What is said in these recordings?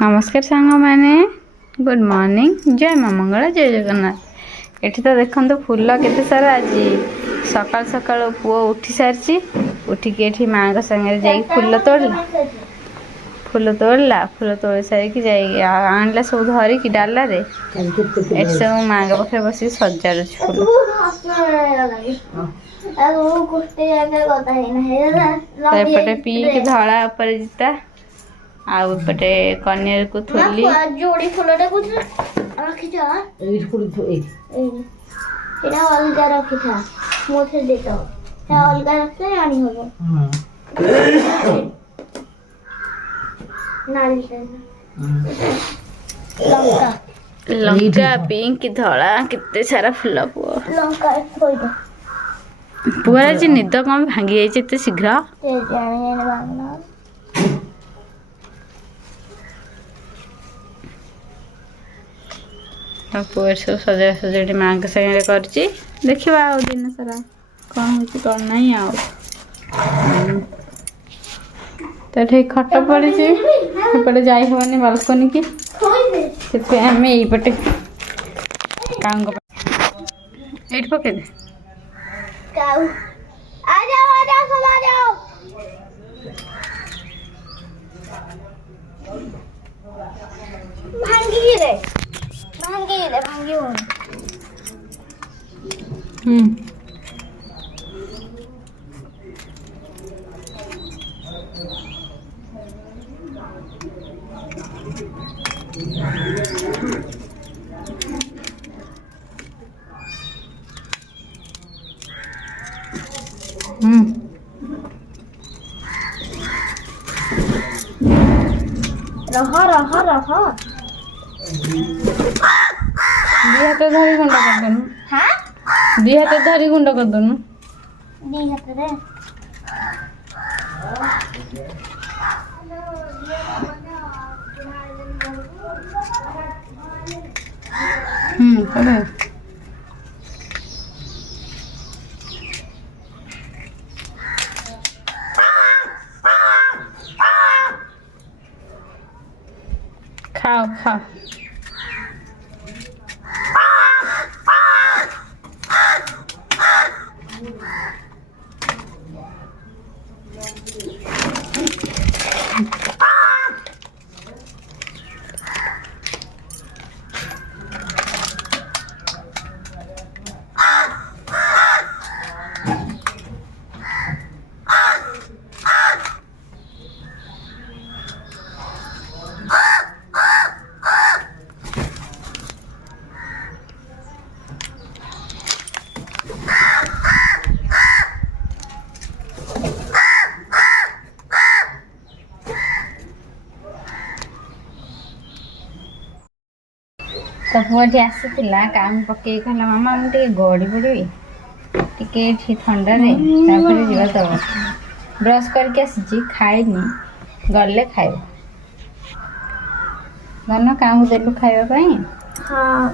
नमस्कार सांग मैंने गुड मॉर्निंग जय माँ मंगला जय जगन्नाथ। एठी तो देखो फूल केते सारा आज सकाल सकाल पुओ उठी सारी उठिकी एठी माँ का संगे जाई फूल तोड़ला फूल तोड़ सारिकी जाई आणला सब धरिकी डाला रे एठी सब माँ का पाखे बस सजाड़ फूल एपटे पिंक धड़ा उपर जिता आउपटे कनियर को थोली जोड़ी फुलटे कुछ रखी था ए फुल तो एटा अलगा रखी था मोथे देता है अलगा रखते आनी होबो नाली से लंका लंका पिंक धड़ा कितने सारा फूल पुआ लंका कोई दो पुआ जी निद कम भांगी जाई एते शीघ्र ते जाने भागना पुआ सब सजा सजाड़ी माँ के सागे कर देखा आ दिन सारा कौन हो कौन नहीं तो खट पड़ी सेपटे जाई हेनी बालकनी की से आम यपटे काऊ ये पकई दे भांगी रे भांगी हो रहा दी हाथ धरी गुंड कर देनु हां दी हाथ धरी गुंड कर देनु दी हाथ रे करे खाओ खाओ तो पुआटी आसीला काम पकई कहला मामा मुझे गड़ी पड़ी टे थंडा जावा दब ब्रश करके आसी खाईनी गले खाइब धन काम देलु खाइबा हां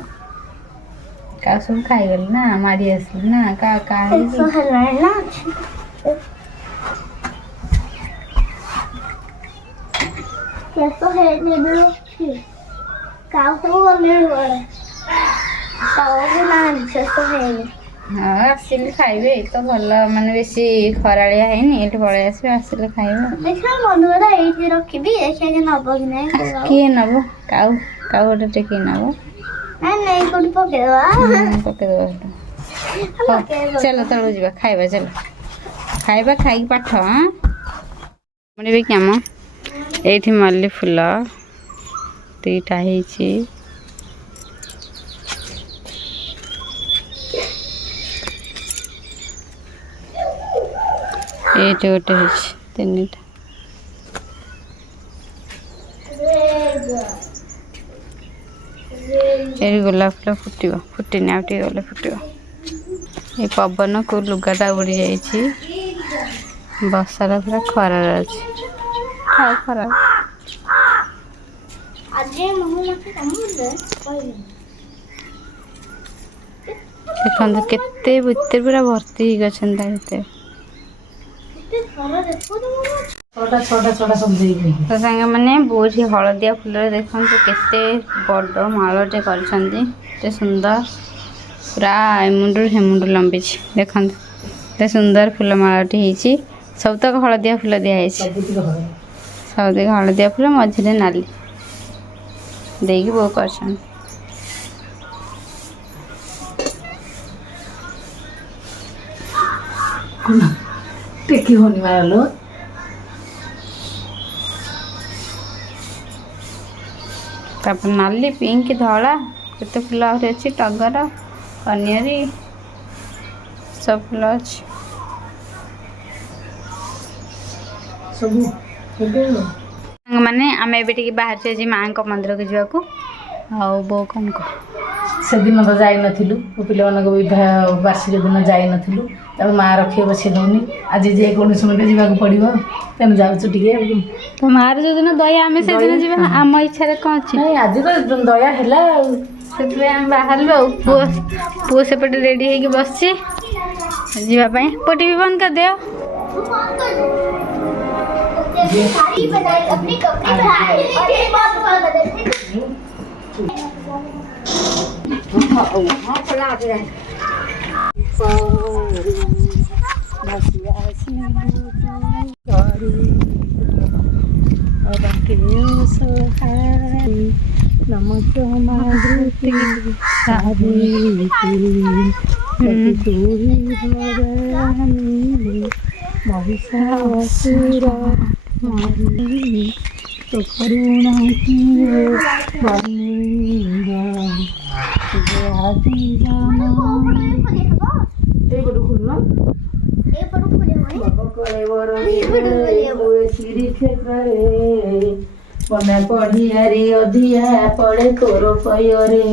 का सब खाइगल ना मारी आसली ना का का ना कैसे है ने काउ सब गले वाले काउ भी ना कैसे है हाँ आसिले खाइबे तो भल माने बेसी खरालिया हैनी एठी पळे आसी आसिले खाइबे देखा मनोरा एठी रखिबी देखा के नबो कि नै के नबो काउ काउ टे के नबो नहीं कोड पकेवा चलो तळु जीवा खाइबा चलो खाइबा खाई पाठ हां मने बे क्याम एठी मल्ली फूल तीटा हेची एटे गोटे तीनटा ये गोलाप फूल फुटो फुटनी आउ गले फुटो ये पवन को लुगाटा उड़ी जाइए बसार पूरा खरार अच्छे खाओ खरा देखो केते भितर पूरा भर्ती हो गए ଛଅଟା ସବୁ ଦେଇକି ତ ସାଙ୍ଗମାନେ ବହୁତ ହଳଦିଆ ଫୁଲରେ ଦେଖନ୍ତୁ କେତେ ବଡ଼ ମାଳଟେ କରିଛନ୍ତି, କେତେ ସୁନ୍ଦର, ପୁରା ଏମୁଣ୍ଡରୁ ହେମୁଣ୍ଡ ଲମ୍ବିଛି। ଦେଖନ୍ତୁ କେତେ ସୁନ୍ଦର ଫୁଲ ମାଳଟି ହେଇଛି। ସବୁତକ ହଳଦିଆ ଫୁଲ ଦିଆହେଇଛି, ସବୁତକ ହଳଦିଆ ଫୁଲ, ମଝିରେ ନାଲି ଦେଇକି ବୋଉ କରିଛନ୍ତି। ଟେକି ହଉନି ମାରଲୋ। ତାପରେ ନାଲି, ପିଙ୍କ, ଧଳା, କେତେ ଫୁଲ ଆହୁରି ଅଛି, ଟଗର, କନିଅରୀ, ସବୁ ଫୁଲ ଅଛି। ସବୁ ସାଙ୍ଗମାନେ ଆମେ ଏବେ ଟିକେ ବାହାରିଛୁ ଆଜି ମାଆଙ୍କ ମନ୍ଦିରକୁ ଯିବାକୁ। ଆଉ ବୋଉ କ'ଣ କହ? ସେଦିନ ତ ଯାଇନଥିଲୁ, ମୋ ପିଲାମାନଙ୍କ ବିବାହ ବାର୍ଷିକ ଦିନ ଯାଇନଥିଲୁ, ତାପରେ ମା ରଖିବ ବସେଇ ଦେଉନି। ଆଜି ଯେକୌଣସି ମତେ ଯିବାକୁ ପଡ଼ିବ, ତେଣୁ ଯାଉଛୁ ଟିକେ। ତ ମାଆର ଯୋଉଦିନ ଦୟା ଆମେ ସେଦିନ ଯିବା, ଆମ ଇଚ୍ଛାରେ କ'ଣ ଅଛି? ନାଇଁ ଆଜି ତ ଦୟା ହେଲା ଆଉ, ସେଥିପାଇଁ ଆମେ ବାହାରିଲୁ। ଆଉ ପୁଅ ସେପଟେ ରେଡ଼ି ହେଇକି ବସିଛି ଯିବା ପାଇଁ। ପୁଅ ଟିଭି ବନ୍ଦ କରିଦିଅ। साड़ी बनाई, अपने कपड़े बनाए और एक बात बदलने तो करुणा की बनेगा आदि जाना ए बडू खुलना ए पड़ो खोले हमारे बाबा कळे वर हुए सिरी क्षेत्रे बना पढ़ियारी अधिया पड़े तोर पयरे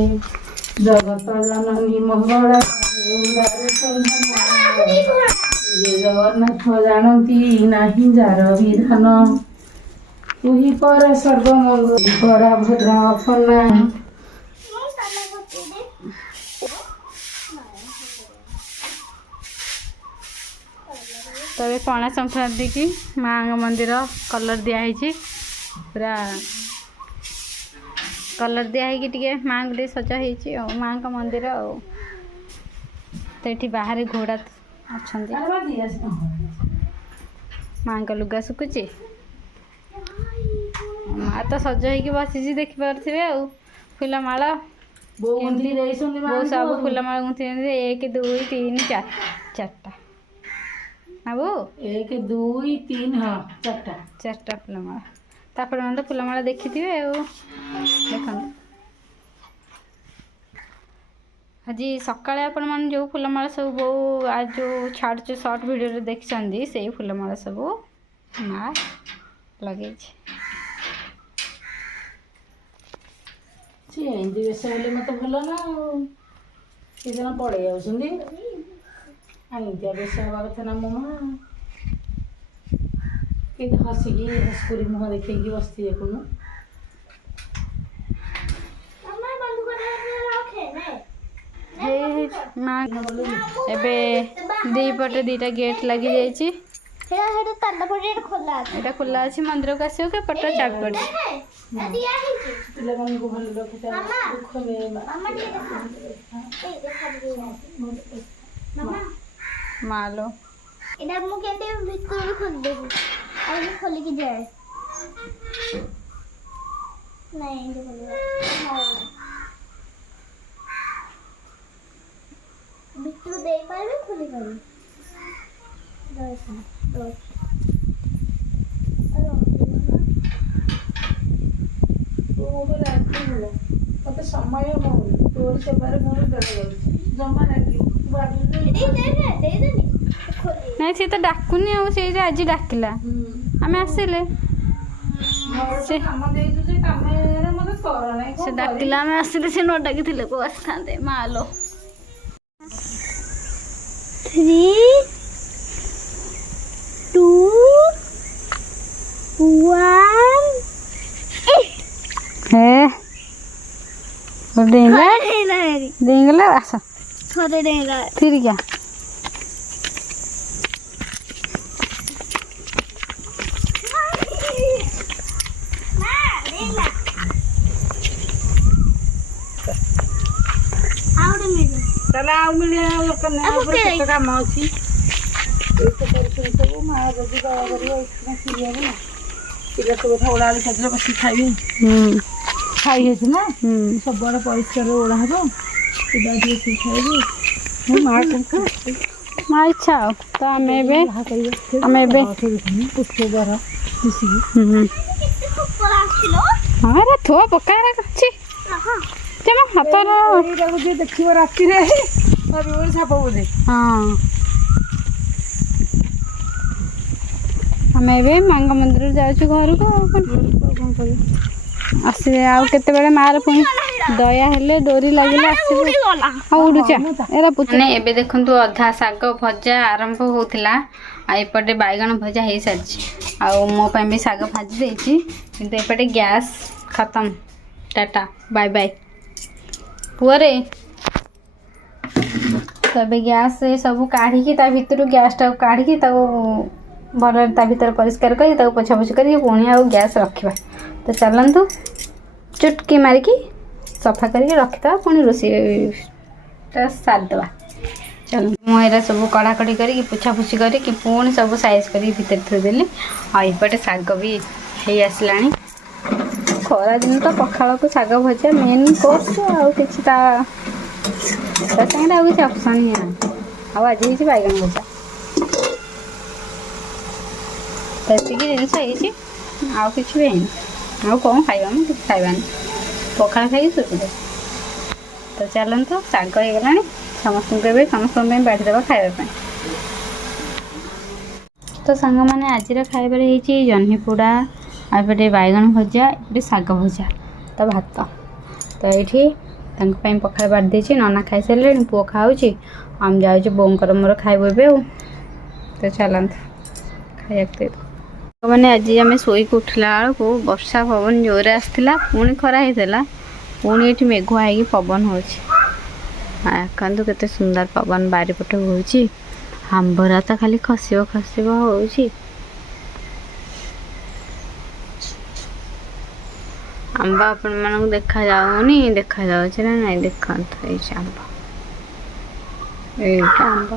जगत जननी मंगला जगन्नाथ जानती नहीं जार विधान तुही पर सर्वमंगल परा भद्र अपना। तबे पणा संक्रांति की माँ मंदिर कलर दिखाई पूरा कलर दिखाई टे माँ को सजा हो माँ का मंदिर तो ये बाहर घोड़ा अच्छा माँ का लुगा सुखुची माँ तो सज हो बसी देखिपे आ फुलमाल सब फुलमाल गुंथी 1 2 3 4 चार्टा आबू 1 2 3 हाँ चार्टा फुलमाला तापर मैंने तो फुलमाला देखी थे देख आज सकाଳେ आपण मैंने जो फुलमाला सब बो आज जो छाड़ू सर्ट वीडियो देखी से फुलमाला सब माँ लगे हिंदी बेस हेल्ले मत भल ना कितना पड़े जाती हिंदिया बेस हवा कथा ना मो माँ कि हसिकी हसकुरी मुह देखे बसती देखुनु माँ एबे दीपटे 2टा गेट लगी जाइए खोला अच्छी मंदिर को आसो के पट चाप पड़े मालो इधर मुझे कहते हैं भीतर भी खोल दे और ये खोल के जाए नहीं ये खोल भीतर देख पाए भी खोल कर दो मत समय तोर से जमा नहीं सी तो डाकुनी आज डाकिला आम आसिले से डाकिला आम आसिले से न डाकी को आसते मालो 3 2 1 हे डेंगला आस थोड़े डेंगला फिर क्या ଆଉ ମିଳିବା ଦରକାର ନାହିଁ ଆଉ ଉପରେ ପକେଇ କେତେ କାମ ଅଛି ଏଇ ତ କରୁଛନ୍ତି ସବୁ ମା ଯଦି ଦୟା କରିବ ଏଇଠି ସିରି ହବ ନା ପିଲା ସବୁ କଥା ଓଳା ଓଳି କରିଦେଲେ ବସିକି ଖାଇବେ ଖାଇ ହେଇଛି ନା ସବୁଆଡ଼େ ପରିଷ୍କାର ଓଳା ହବ ପିଲା ଟିକେ ବସିକି ଖାଇବେ ମୋ ମା କଣ ମା ଇଚ୍ଛା ଆଉ ତ ଆମେ ଏବେ ଯାହା କରିବେ ପୁଷ୍ପବର ମିଶିକି କେତେ ଖୋପରା ଆସିଲ ହଁ ଏରା ଥୁଆ ପକାରେ ଅଛି ତେମ ହାତର ଏଇଟାକୁ ଯିଏ ଦେଖିବ ରାତିରେ ଭାବିବ ସାପ ବୋଧେ ହଁ ଆମେ ଏବେ ମାଙ୍କ ମନ୍ଦିର ଯାଉଛୁ ଘରକୁ ଆଉ କ'ଣ କରିବୁ ଆସିବେ ଆଉ କେତେବେଳେ ମାର ପୁଣି ଦୟା ହେଲେ ଡୋରି ଲାଗିଲେ ଆସିବୁ ଆଉ ଉଡୁଚା ଏରା ମାନେ ଏବେ ଦେଖନ୍ତୁ ଅଧା ଶାଗ ଭଜା ଆରମ୍ଭ ହଉଥିଲା ଆଉ ଏପଟେ ବାଇଗଣ ଭଜା ହେଇସାରିଛି ଆଉ ମୋ ପାଇଁ ବି ଶାଗ ଭାଜି ଦେଇଛି କିନ୍ତୁ ଏପଟେ ଗ୍ୟାସ୍ ଖତମ ଟାଟା ବାଏ ବାଏ ପୁଅରେ ତ ଏବେ ଗ୍ୟାସ୍ ସବୁ କାଢ଼ିକି ତା ଭିତରୁ ଗ୍ୟାସ୍ଟାକୁ କାଢ଼ିକି ତାକୁ ଭଲରେ ତା ଭିତରେ ପରିଷ୍କାର କରି ତାକୁ ପୋଛାପୋଛି କରିକି ପୁଣି ଆଉ ଗ୍ୟାସ୍ ରଖିବା ତ ଚାଲନ୍ତୁ ଚୁଟକି ମାରିକି ସଫା କରିକି ରଖିଦେବା ପୁଣି ରୋଷେଇଟା ସାରିଦେବା ଚାଲନ୍ତୁ ମୁଁ ଏରା ସବୁ କଢ଼ାକଢ଼ି କରିକି ପୋଛାପୋଛି କରିକି ପୁଣି ସବୁ ସାଇଜ୍ କରିକି ଭିତରେ ଥୋଇଦେଲି ଆଉ ଏପଟେ ଶାଗ ବି ହେଇ ଆସିଲାଣି ଖରାଦିନ ତ ପଖାଳକୁ ଶାଗ ଭଜା ମେନ୍ କୋର୍ସ ଆଉ କିଛି ତା ସାଙ୍ଗରେ ଆଉ କିଛି ଅପସନ୍ ହିଁ ନାହିଁ ଆଉ ଆଜି ହେଇଛି ବାଇଗଣ ଭଜା ତ ଏତିକି ଜିନିଷ ହେଇଛି ଆଉ କିଛି ବି ହେଇନି ଆଉ କ'ଣ ଖାଇବା ମୁଁ କିଛି ଖାଇବାନି ପଖାଳ ଖାଇକି ଶୋଇପଡ଼ିବା ତ ଚାଲନ୍ତୁ ଶାଗ ହେଇଗଲାଣି ସମସ୍ତଙ୍କୁ ଏବେ ସମସ୍ତଙ୍କ ପାଇଁ ବାଢ଼ିଦେବା ଖାଇବା ପାଇଁ ତ ସାଙ୍ଗମାନେ ଆଜିର ଖାଇବାରେ ହେଇଛି ଜହ୍ନି ପୋଡ଼ା ଆଉ ଏପଟେ ବାଇଗଣ ଭଜା ଏପଟେ ଶାଗ ଭଜା ତ ଭାତ ତ ଏଇଠି ତାଙ୍କ ପାଇଁ ପଖାଳ ବାଢ଼ି ଦେଇଛି ନନା ଖାଇସାରିଲେଣି ପୁଅ ଖାଉଛି ଆମେ ଯାଉଛୁ ବୋଉଙ୍କର ମୋର ଖାଇବୁ ଏବେ ଆଉ ତ ଚାଲନ୍ତୁ ଖାଇବାକୁ ଦେଇଦେବୁ ମାନେ ଆଜି ଆମେ ଶୋଇକି ଉଠିଲା ବେଳକୁ ବର୍ଷା ପବନ ଜୋରରେ ଆସିଥିଲା ପୁଣି ଖରା ହେଇଥିଲା ପୁଣି ଏଠି ମେଘୁଆ ହେଇକି ପବନ ହେଉଛି ଦେଖନ୍ତୁ କେତେ ସୁନ୍ଦର ପବନ ବାରିପଟେ ହେଉଛି ଆମ୍ବରା ତ ଖାଲି ଖସିବ ଖସିବ ହେଉଛି ଆମ୍ବ ଆପଣମାନଙ୍କୁ ଦେଖାଯାଉନି ଦେଖାଯାଉଛି ନା ନାଇଁ ଦେଖନ୍ତୁ ଏଇଠି ଆମ୍ବ ଏଇଟା ଆମ୍ବ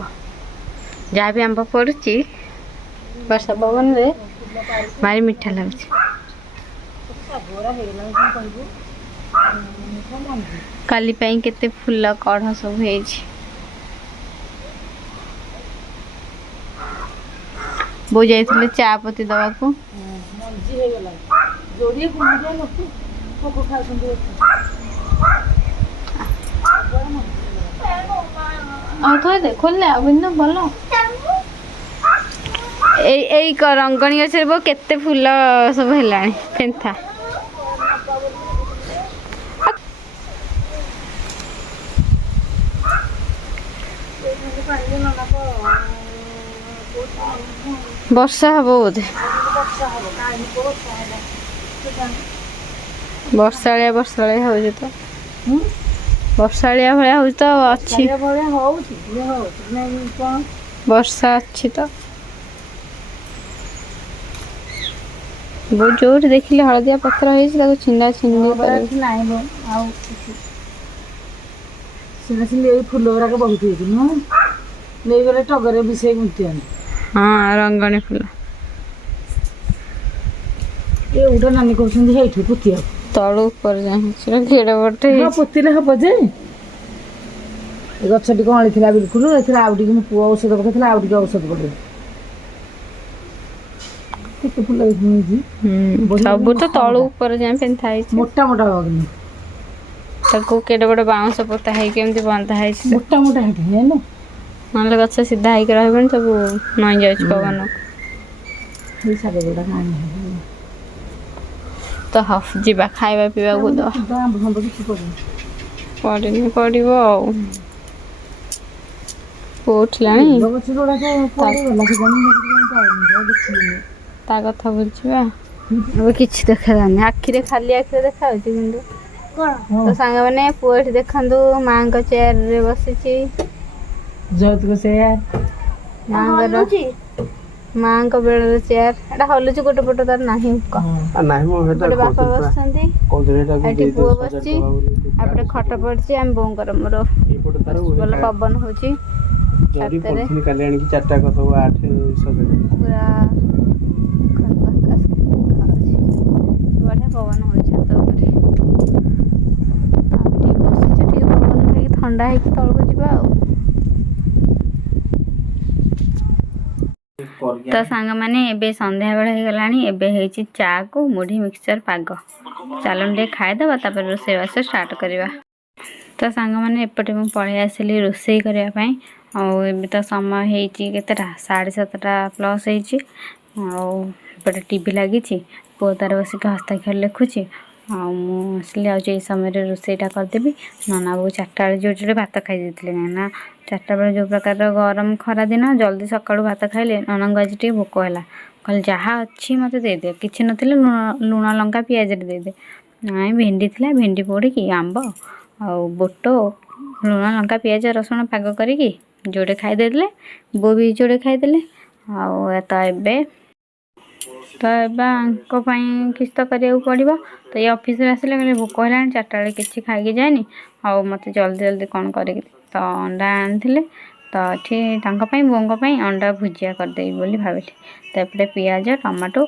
ଯାହା ବି ଆମ୍ବ ପଡ଼ୁଛି ବର୍ଷା ପବନରେ ଭାରି ମିଠା ଲାଗୁଛି କାଲି ପାଇଁ କେତେ ଫୁଲ କଢ଼ ସବୁ ହେଇଛି ବୋଉ ଯାଇଥିଲେ ଚା ପତି ଦେବାକୁ ଆଉ ଥରେ ଦେଖଲେ ଆଉ କିନ୍ତୁ ଭଲ ଏଇ ରଙ୍ଗଣୀ ଗଛରେ ବୋଉ କେତେ ଫୁଲ ସବୁ ହେଲାଣି ପେନ୍ଥା ବର୍ଷା ହବ ବୋଧେ ବର୍ଷାଳିଆ ହଉଛି ତ ବର୍ଷାଳିଆ ଭଳିଆ ହଉଛି ତ ଅଛି ବର୍ଷା ଅଛି ତ ବହୁତ ଯୋଉଠି ଦେଖିଲେ ହଳଦିଆ ପତ୍ର ହେଇଛି ତାକୁ ଛିଣ୍ଡା ଛିଣ୍ଡି ନାହିଁ ଆଉ ସିନା ଏଇ ଫୁଲ ଗୁଡ଼ାକ ବହୁତ ହେଇଛି ନୁହଁ ନେଇଗଲେ ଟଗରେ ମିଶେଇ ଗୁନ୍ଥିଆନ୍ତି ହଁ ରଙ୍ଗଣୀ ଫୁଲ ଏ ଗୋଟେ ନାନୀ କହୁଛନ୍ତି ହେଇଠି ପୋତିବାକୁ ତଳୁ ଉପରେ ଯାଇ ଘେଡ଼ ବଟେ ପୋତିଲେ ହବ ଯେ ଏ ଗଛଟି କଅଁଳି ଥିଲା ବିଲକୁଲ ଏଥିରେ ଆଉ ଟିକେ ମୋ ପୁଅ ଔଷଧ ପକେଇଥିଲା ଆଉ ଟିକେ ଔଷଧ ପକେଇଲି କେତେ ଫୁଲ ହେଇଛି ସବୁ ତ ତଳୁ ଉପରେ ଯାଇ ପେନ୍ଥା ହେଇଛି ମୋଟା ମୋଟା ହବ କିନ୍ତୁ ତାକୁ କେଡ଼େ ବଡ଼ ବାଉଁଶ ପୋତା ହେଇକି ଏମିତି ବନ୍ଧା ହେଇଛି ମୋଟା ମୋଟା ହେଇଠି ହେଲେ ନହେଲେ ଗଛ ସିଧା ହେଇକି ରହିବନି ସବୁ ନଇଁ ଯାଉଛି ପବନ ଏଇ ଶାଗ ଗୁଡ଼ା ତ ଯିବା ଖାଇବା ପିଇବାକୁ ଦେବା ପଡ଼ିନି ପଡ଼ିବ ଆଉ ଉଠିଲାଣି ତା କଥା ବୁଝିବା ଏବେ କିଛି ଦେଖାଯାଉନି ଆଖିରେ ଖାଲି ଆଖିରେ ଦେଖାଯାଉଛି କିନ୍ତୁ ତ ସାଙ୍ଗମାନେ ପୁଅ ଏଠି ଦେଖନ୍ତୁ ମାଙ୍କ ଚେୟାରରେ ବସିଛି ଯୌତୁକ ଚେୟାର ମାଙ୍କର ମାଙ୍କ ବେଳର ଚେୟାର ଏଟା ହଲୁଛି ଗୋଟେ ପଟ ତାର ନାହିଁ ନାହିଁ ମୁଁ ହେଟା ଗୋଟେ ବାପା ବସିଛନ୍ତି କହୁଥିଲି ଏଟାକୁ ଏଠି ପୁଅ ବସିଛି ଏପଟେ ଖଟ ପଡିଛି ଆମ ବୋଉଙ୍କର ମୋର ଏପଟେ ତାର ଭଲ ପବନ ହଉଛି ଜରି ପଡିଥିଲି କାଲି ଆଣିକି 4ଟା କ ସବୁ 8 ସଜାଡି ପୁରା ବଢିଆ ପବନ ହଉଛି ଛାତ ଉପରେ ଆମେ ଟିକେ ବସିଛୁ ଟିକେ ପବନ ଖାଇକି ଥଣ୍ଡା ହେଇକି ତଳକୁ ଯିବା ଆଉ ତ ସାଙ୍ଗମାନେ ଏବେ ସନ୍ଧ୍ୟାବେଳ ହେଇଗଲାଣି ଏବେ ହେଇଛି ଚା କୁ ମୁଢି ମିକ୍ସଚର ପାଗ ଚାଲନ୍ତୁ ଟିକେ ଖାଇଦେବା ତାପରେ ରୋଷେଇବାସ ଷ୍ଟାର୍ଟ କରିବା ତ ସାଙ୍ଗମାନେ ଏପଟେ ମୁଁ ପଳେଇ ଆସିଲି ରୋଷେଇ କରିବା ପାଇଁ ଆଉ ଏବେ ତ ସମୟ ହେଇଛି କେତେଟା 7:30 ପ୍ଲସ୍ ହେଇଛି ଆଉ ଏପଟେ ଟିଭି ଲାଗିଛି ପୁଅ ତାର ବସିକି ହସ୍ତାକ୍ଷର ଲେଖୁଛି ଆଉ ମୁଁ ଆସିଲି ଆଉ ଏଇ ସମୟରେ ରୋଷେଇଟା କରିଦେବି ନନା ବୋଉ 4ଟା ବେଳେ ଯୋଉଠି ଭାତ ଖାଇ ଦେଇଥିଲେ କାହିଁକିନା 4ଟା ବେଳେ ଯେଉଁ ପ୍ରକାର ଗରମ ଖରା ଦିନ ଜଲ୍ଦି ସକାଳୁ ଭାତ ଖାଇଲେ ନନାଙ୍କୁ ଆଜି ଟିକେ ଭୋକ ହେଲା କହିଲେ ଯାହା ଅଛି ମୋତେ ଦେଇଦେ କିଛି ନଥିଲେ ଲୁଣ ଲଙ୍କା ପିଆଜରେ ଦେଇଦେ ନାଇଁ ଭେଣ୍ଡି ଥିଲା ଭେଣ୍ଡି ପୋଡ଼ିକି ଆମ୍ବ ଆଉ ବୋଟ ଲୁଣ ଲଙ୍କା ପିଆଜ ରସୁଣ ପାଗ କରିକି ଯୋଡ଼େ ଖାଇ ଦେଇଥିଲେ ବୋଉ ବି ଯୋଡ଼େ ଖାଇଦେଲେ ଆଉ ଏବେ ଆଙ୍କ ପାଇଁ କିଛି ତ କରିବାକୁ ପଡ଼ିବ ତ ଏ ଅଫିସରୁ ଆସିଲେ କହିଲେ ଭୋକ ହେଲାଣି 4ଟା ବେଳେ କିଛି ଖାଇକି ଯାଏନି ଆଉ ମୋତେ ଜଲ୍ଦି କ'ଣ କରିକି ତ ଅଣ୍ଡା ଆଣିଥିଲେ ତ ଏଠି ତାଙ୍କ ପାଇଁ ବୋଉଙ୍କ ପାଇଁ ଅଣ୍ଡା ଭୁଜିଆ କରିଦେବି ବୋଲି ଭାବିଲି ତ ଏପଟେ ପିଆଜ ଟମାଟୋ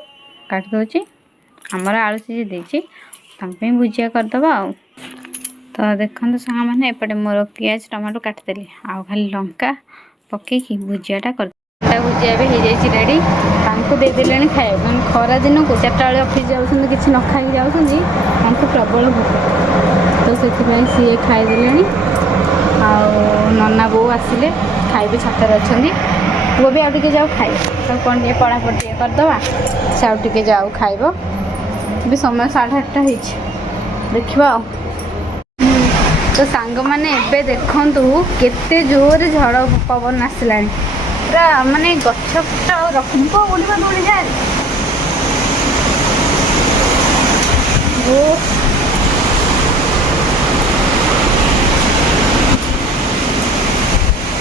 କାଟି ଦେଉଛି ଆମର ଆଳୁ ସିଝେଇ ଦେଇଛି ତାଙ୍କ ପାଇଁ ଭୁଜିଆ କରିଦେବା ଆଉ ତ ଦେଖନ୍ତୁ ସାଙ୍ଗମାନେ ଏପଟେ ମୋର ପିଆଜ ଟମାଟୋ କାଟିଦେଲି ଆଉ ଖାଲି ଲଙ୍କା ପକେଇକି ଭୁଜିଆଟା କରିଦେଲି ଭୁଜିଆ ବି ହେଇଯାଇଛି ରେଡ଼ି ତାଙ୍କୁ ଦେଇଦେଲେଣି ଖାଇବାକୁ କାରଣ ଖରା ଦିନକୁ 4ଟା ବେଳେ ଅଫିସ୍ ଯାଉଛନ୍ତି କିଛି ନ ଖାଇକି ଯାଉଛନ୍ତି ତାଙ୍କୁ ପ୍ରବଳ ଭୋକ ତ ସେଥିପାଇଁ ସିଏ ଖାଇଦେଲେଣି ଆଉ ନନା ବୋଉ ଆସିଲେ ଖାଇବେ ଛାତରେ ଅଛନ୍ତି ପୁଅ ବି ଆଉ ଟିକେ ଯାଉ ଖାଇବ ତାକୁ କ'ଣ ଟିକେ ପଢ଼ାପଢ଼ି ଟିକେ କରିଦେବା ସେ ଆଉ ଟିକେ ଯାଉ ଖାଇବ ଏବେ ସମୟ 8:30 ହେଇଛି ଦେଖିବା ଆଉ ତ ସାଙ୍ଗମାନେ ଏବେ ଦେଖନ୍ତୁ କେତେ ଜୋରରେ ଝଡ଼ ପବନ ଆସିଲାଣି ପୁରା ମାନେ ଗଛ ଫଛ ରଖିବ ଉଡ଼ିବା ଉଡ଼ିଯାଏ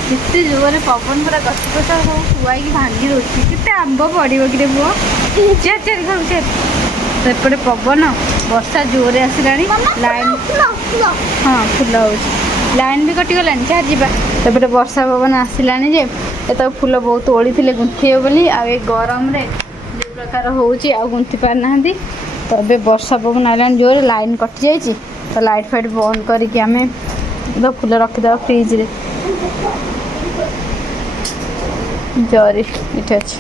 କେତେ ଜୋରରେ ପବନ ପୁରା ଗଛ ଫଛ ସବୁ ଶୁଆଇକି ଭାଙ୍ଗି ଦେଉଛି କେତେ ଆମ୍ବ ପଡ଼ିବ କିରେ ପୁଅ ଚାରି ଖାଉଛି ସେପଟେ ପବନ ବର୍ଷା ଜୋରରେ ଆସିଲାଣି ଲାଇନ୍ ହଁ ଫୁଲ ହେଉଛି ଲାଇନ୍ ବି କଟିଗଲାଣି ଚାଲ ଯିବା ସେପଟେ ବର୍ଷା ପବନ ଆସିଲାଣି ଯେ ଏତକ ଫୁଲ ବହୁତ ତୋଳିଥିଲେ ଗୁନ୍ଥିବେ ବୋଲି ଆଉ ଏ ଗରମରେ ଯେଉଁ ପ୍ରକାର ହେଉଛି ଆଉ ଗୁନ୍ଥି ପାରୁନାହାନ୍ତି ତ ଏବେ ବର୍ଷା ପବନ ଆସିଲାଣି ଜୋରରେ ଲାଇନ୍ କଟିଯାଇଛି ତ ଲାଇଟ୍ ଫାଇଟ୍ ବନ୍ଦ କରିକି ଆମେ ଫୁଲ ରଖିଦେବା ଫ୍ରିଜ୍ରେ ଜରି ଏଠି ଅଛି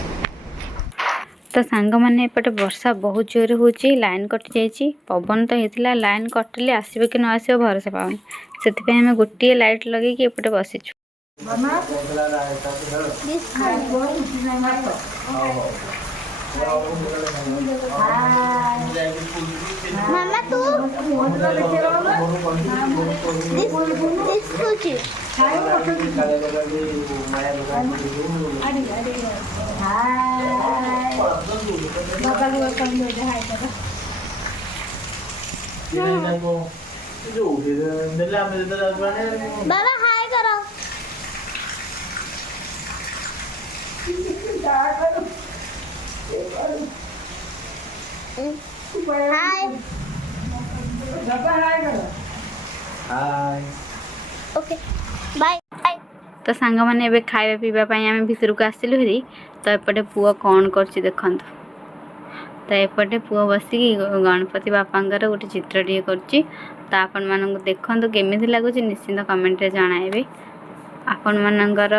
ତ ସାଙ୍ଗମାନେ ଏପଟେ ବର୍ଷା ବହୁତ ଜୋରରେ ହେଉଛି ଲାଇନ୍ କଟିଯାଇଛି ପବନ ତ ହେଇଥିଲା ଲାଇନ୍ କଟିଲେ ଆସିବ କି ନ ଆସିବ ଭରସା ପାଉନି ସେଥିପାଇଁ ଆମେ ଗୋଟିଏ ଲାଇଟ୍ ଲଗେଇକି ଏପଟେ ବସିଛୁ ମାମା ତୁ ବାବା ହାଇ କର हाय ओके बाय ତ ସାଙ୍ଗମାନେ ଏବେ ଖାଇବା ପିଇବା ପାଇଁ ଆମେ ଭିତରକୁ ଆସିଲୁ ହେରି ତ ଏପଟେ ପୁଅ କ'ଣ କରୁଛି ଦେଖନ୍ତୁ ତ ଏପଟେ ପୁଅ ବସିକି ଗଣପତି ବାପାଙ୍କର ଗୋଟେ ଚିତ୍ରଟିଏ କରୁଛି ତ ଆପଣମାନଙ୍କୁ ଦେଖନ୍ତୁ କେମିତି ଲାଗୁଛି ନିଶ୍ଚିନ୍ତ କମେଣ୍ଟରେ ଜଣାଇବେ ଆପଣମାନଙ୍କର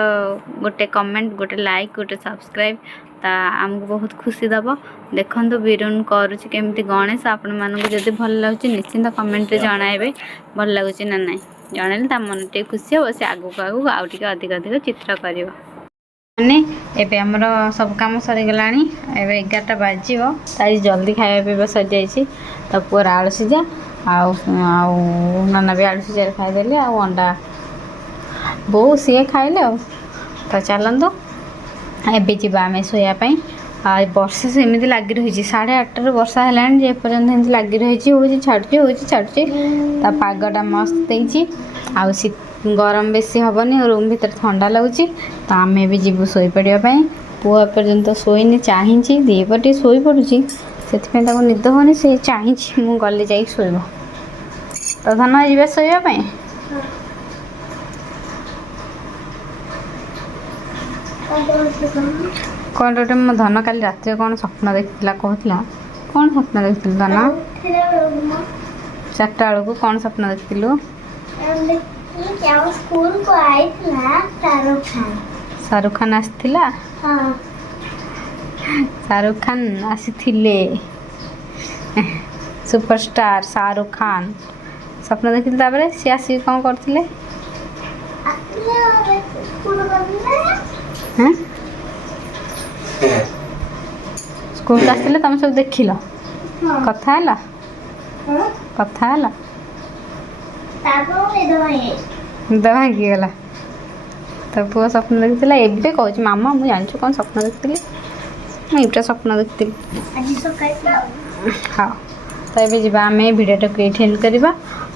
ଗୋଟେ କମେଣ୍ଟ ଗୋଟେ ଲାଇକ୍ ଗୋଟେ ସବସ୍କ୍ରାଇବ୍ ତା ଆମକୁ ବହୁତ ଖୁସି ଦେବ ଦେଖନ୍ତୁ ବିରୁନ୍ କରୁଛି କେମିତି ଗଣେଶ ଆପଣମାନଙ୍କୁ ଯଦି ଭଲ ଲାଗୁଛି ନିଶ୍ଚିନ୍ତ କମେଣ୍ଟରେ ଜଣାଇବେ ଭଲ ଲାଗୁଛି ନା ନାହିଁ ଜଣାଇଲେ ତା ମନ ଟିକେ ଖୁସି ହେବ ସେ ଆଗକୁ ଆଉ ଟିକେ ଅଧିକ ଚିତ୍ର କରିବ ମାନେ ଏବେ ଆମର ସବୁ କାମ ସରିଗଲାଣି ଏବେ 11ଟା ବାଜିବ ତାରି ଜଲ୍ଦି ଖାଇବା ପିଇବା ସରିଯାଇଛି ତ ପୁଅର ଆଳୁ ସିଝା ଆଉ ନନା ବି ଆଳୁ ସିଝାରେ ଖାଇଦେଲେ ଆଉ ଅଣ୍ଡା ବୋଉ ସିଏ ଖାଇଲେ ଆଉ ତ ଚାଲନ୍ତୁ ଏବେ ଯିବା ଆମେ ଶୋଇବା ପାଇଁ ଆଉ ବର୍ଷା ସେମିତି ଲାଗି ରହିଛି 8:30ରୁ ବର୍ଷା ହେଲାଣି ଯେ ଏପର୍ଯ୍ୟନ୍ତ ଏମିତି ଲାଗି ରହିଛି ହେଉଛି ଛାଡ଼ୁଛି ତା ପାଗଟା ମସ୍ତ ଦେଇଛି ଆଉ ଗରମ ବେଶୀ ହେବନି ରୁମ୍ ଭିତରେ ଥଣ୍ଡା ଲାଗୁଛି ତ ଆମେ ବି ଯିବୁ ଶୋଇପଡ଼ିବା ପାଇଁ ପୁଅ ଏପର୍ଯ୍ୟନ୍ତ ଶୋଇନି, ଚାହିଁଛି ଦିପଟେ ଶୋଇପଡ଼ୁଛି, ସେଥିପାଇଁ ତାକୁ ନିଦ ହେଉନି, ସେ ଚାହିଁଛି ମୁଁ ଗଲେ ଯାଇକି ଶୋଇବ। ତ ଧନ ଯିବା ଶୋଇବା ପାଇଁ। କ'ଣ ଗୋଟେ ମୋ ଧନ କାଲି ରାତିରେ କ'ଣ ସ୍ୱପ୍ନ ଦେଖିଥିଲା କହୁଥିଲା, କ'ଣ ସ୍ୱପ୍ନ ଦେଖିଥିଲୁ ଧନ? 4ଟା ବେଳକୁ କ'ଣ ସ୍ୱପ୍ନ ଦେଖିଥିଲୁ? ସ୍କୁଲକୁ ଆଇଥିଲା ଶାହରୁଖ ଖାନ ଆସିଥିଲା, ଶାହରୁଖ ଖାନ ଆସିଥିଲେ, ସୁପରଷ୍ଟାର ଶାହରୁଖ ଖାନ ସ୍ୱପ୍ନ ଦେଖିଥିଲେ। ତାପରେ ସିଏ ଆସିକି କ'ଣ କରୁଥିଲେ? ସ୍କୁଲକୁ ଆସିଥିଲେ, ତମେ ସବୁ ଦେଖିଲ, କଥା ହେଲା? ନିଦ ଭାଙ୍ଗିଗଲା। ତ ପୁଅ ସ୍ୱପ୍ନ ଦେଖିଥିଲା, ଏବେ କହୁଛି ମାମା ମୁଁ ଜାଣିଛୁ କ'ଣ ସ୍ୱପ୍ନ ଦେଖିଥିଲି, ମୁଁ ଏଇଟା ସ୍ୱପ୍ନ ଦେଖିଥିଲି। ହଉ, ତ ଏବେ ଯିବା ଆମେ ଭିଡ଼ିଓଟାକୁ ଏଇଠି ଏଣ୍ଡ କରିବା,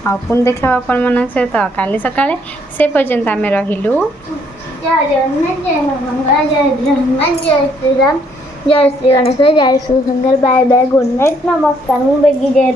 ଆଉ ପୁଣି ଦେଖାବା ଆପଣମାନଙ୍କ ସହିତ କାଲି ସକାଳେ। ସେ ପର୍ଯ୍ୟନ୍ତ ଆମେ ରହିଲୁ। ଜୟ ଜଗନ୍ନାଥ, ଜୟ ମା ମଙ୍ଗଳା, ଜୟ ହନୁମାନ, ଜୟ ଶ୍ରୀରାମ, ଜୟ ଶ୍ରୀ ଗଣେଶ, ଜୟ Shiva Shankar. Bye bye, good night, ନମସ୍କାର। ମୁଁ ବେଗି ଯାଏ।